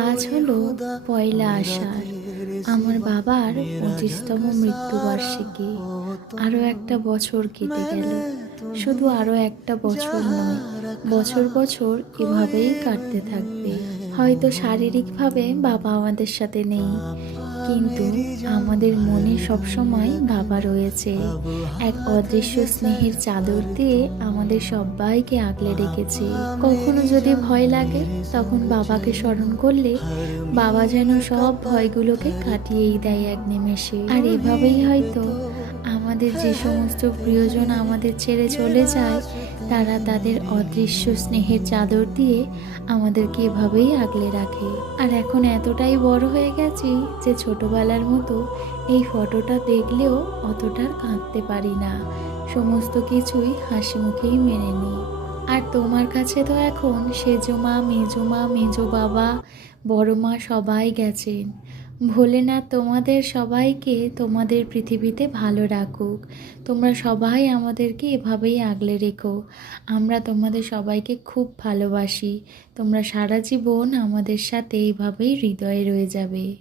আজ হলো পয়লা আষাঢ়, আমার বাবার 25তম মৃত্যুবার্ষিকী। আরও একটা বছর কেটে গেল। শুধু আরও একটা বছর নয়, বছর বছর এভাবেই কাটতে থাকবে। হয়তো শারীরিকভাবে বাবা আমাদের সাথে নেই, কিন্তু আমাদের মনে সবসময় বাবা রয়েছে। এক অদৃশ্য স্নেহের চাদর দিয়ে আমাদের সবাইকে আগলে রেখেছে। কখনো যদি ভয় লাগে, তখন বাবাকে স্মরণ করলে বাবা যেন সব ভয়গুলোকে কাটিয়েই দেয় এক নিমেষে। আর এভাবেই হয়তো আমাদের যে সমস্ত প্রিয়জন আমাদের ছেড়ে চলে যায়, তারা তাদের অদৃশ্য স্নেহের চাদর দিয়ে আমাদেরকে এভাবেই আগলে রাখে। আর এখন এতটাই বড় হয়ে গেছি যে ছোটবেলার মতো এই ফটোটা দেখলেও অতটা আর কাঁদতে পারি না। সমস্ত কিছুই হাসি মুখেই মেনে নিই। আর তোমার কাছে তো এখন সেজো মা, মেজো বাবা, বড় মা সবাই গেছেন। ভোলেনাথ তোমাদের সবাইকে তোমাদের পৃথিবীতে ভালো রাখুক। তোমরা সবাই আমাদেরকে এভাবেই আগলে রেখো। আমরা তোমাদের সবাইকে খুব ভালোবাসি। তোমরা সারা জীবন আমাদের সাথে এইভাবেই হৃদয়ে রয়ে যাবে।